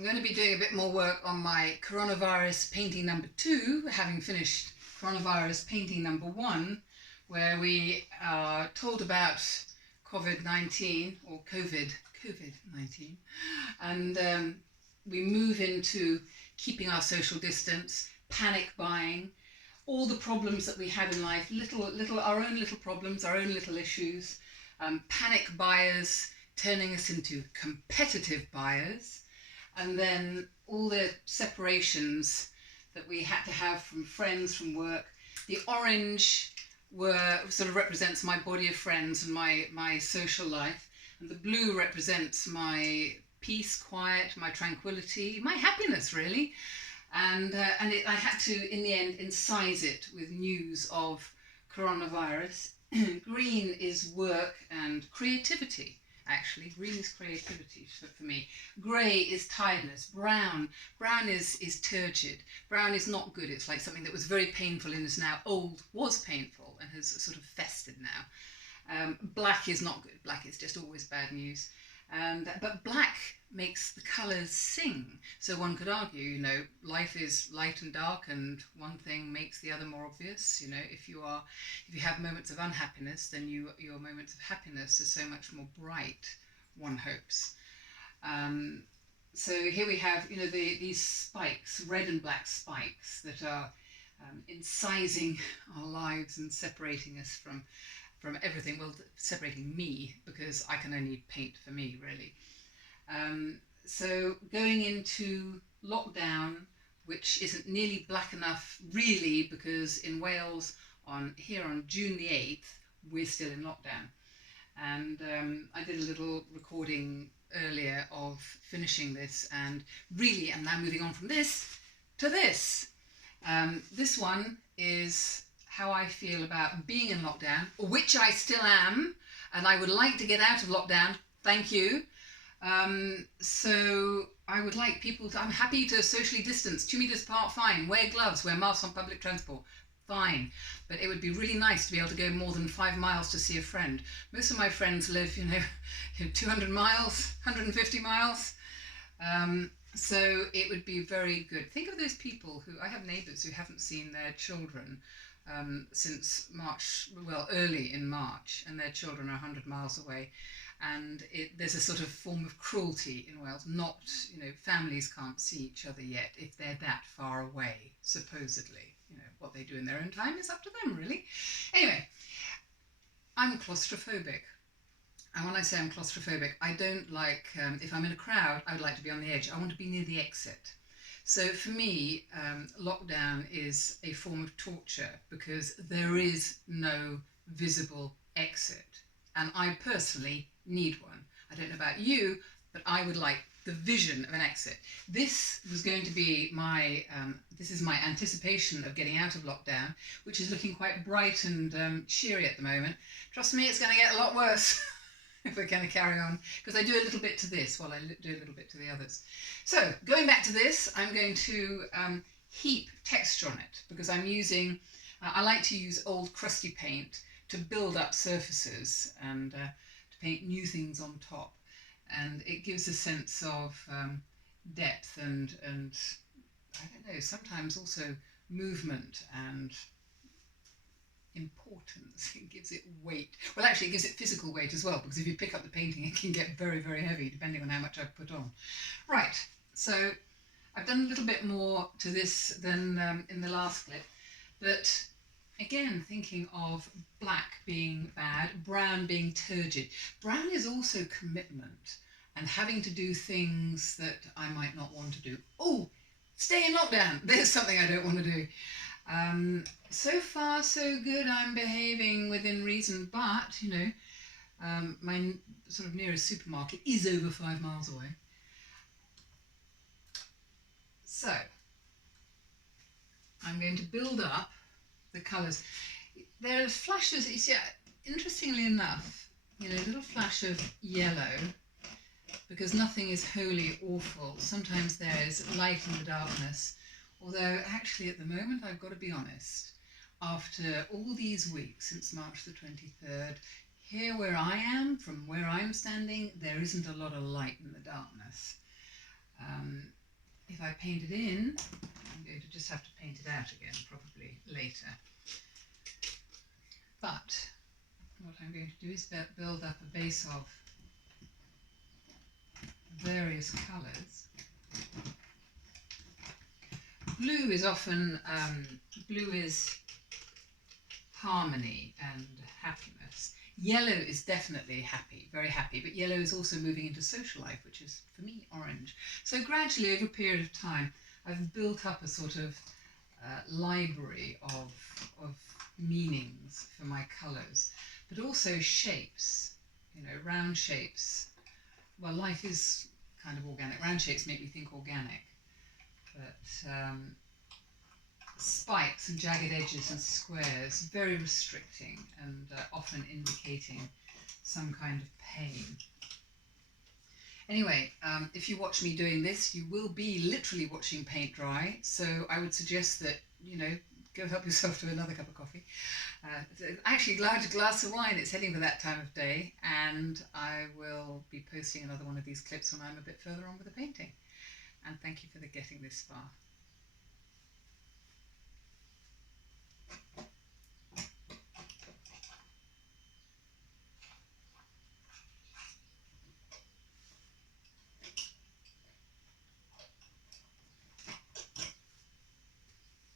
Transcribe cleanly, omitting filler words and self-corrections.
I'm going to be doing a bit more work on my coronavirus painting number 2, having finished coronavirus painting number 1, where we are told about COVID-19 or COVID-19, and we move into keeping our social distance, panic buying, all the problems that we have in life, our own little problems, our own little issues, panic buyers turning us into competitive buyers, and then all the separations that we had to have from friends, from work. The orange sort of represents my body of friends and my social life, and the blue represents my peace, quiet, my tranquility, my happiness, really. And I had to, in the end, incise it with news of coronavirus. Green is work and creativity. Actually, green is creativity for me. Grey is tiredness. Brown is turgid. Brown is not good. It's like something that was very painful and is now old, was painful and has sort of festered now. Black is not good. Black is just always bad news. But black makes the colours sing. So one could argue, life is light and dark, and one thing makes the other more obvious. If you have moments of unhappiness, then your moments of happiness are so much more bright, one hopes. So here we have, these spikes, red and black spikes that are incising our lives and separating us from everything. Well, separating me, because I can only paint for me, really. So going into lockdown, which isn't nearly black enough, really, because in Wales on June the 8th, we're still in lockdown. And I did a little recording earlier of finishing this, and really I'm now moving on from this to this. This one is how I feel about being in lockdown, which I still am, and I would like to get out of lockdown, thank you. So I would like people I'm happy to socially distance, 2 meters apart, fine, wear gloves, wear masks on public transport, fine. But it would be really nice to be able to go more than 5 miles to see a friend. Most of my friends live, 200 miles, 150 miles. So it would be very good. Think of those people I have neighbours who haven't seen their children since March, early in March, and their children are 100 miles away. And there's a sort of form of cruelty in Wales. Families can't see each other yet if they're that far away, supposedly. What they do in their own time is up to them, really. Anyway, I'm claustrophobic. And when I say I'm claustrophobic, I don't like, if I'm in a crowd, I would like to be on the edge. I want to be near the exit. So for me, lockdown is a form of torture because there is no visible exit. And I personally need one. I don't know about you, but I would like the vision of an exit. This was going to be this is my anticipation of getting out of lockdown, which is looking quite bright and cheery at the moment. Trust me, it's going to get a lot worse if we're going to carry on, because I do a little bit to this while I do a little bit to the others. So going back to this, I'm going to heap texture on it, because I'm using, I like to use old crusty paint to build up surfaces and to paint new things on top. And it gives a sense of depth and I don't know, sometimes also movement and importance. It gives it weight. Well, actually, it gives it physical weight as well, because if you pick up the painting, it can get very, very heavy, depending on how much I've put on. Right, so I've done a little bit more to this than in the last clip, but again, thinking of black being bad, brown being turgid. Brown is also commitment and having to do things that I might not want to do. Oh, stay in lockdown. There's something I don't want to do. So far, so good. I'm behaving within reason, but, my sort of nearest supermarket is over 5 miles away. So, I'm going to build up the colours. There are flashes, you see, interestingly enough, a little flash of yellow, because nothing is wholly awful. Sometimes there is light in the darkness, although actually at the moment, I've got to be honest, after all these weeks since March the 23rd, here where I am, from where I'm standing, there isn't a lot of light in the darkness. If I paint it in, I'm going to just have to paint it out again, probably later. But what I'm going to do is build up a base of various colours. Blue is often, blue is harmony and happiness. Yellow is definitely happy, very happy, but yellow is also moving into social life, which is, for me, orange. So gradually, over a period of time, I've built up a sort of library of meanings for my colours, but also shapes, you know, round shapes. Well, life is kind of organic. Round shapes make me think organic, but spikes and jagged edges and squares, very restricting and often indicating some kind of pain. Anyway, if you watch me doing this, you will be literally watching paint dry, so I would suggest that, you know, go help yourself to another cup of coffee. Actually, large glass of wine, it's heading for that time of day, and I will be posting another one of these clips when I'm a bit further on with the painting. And thank you for getting this far.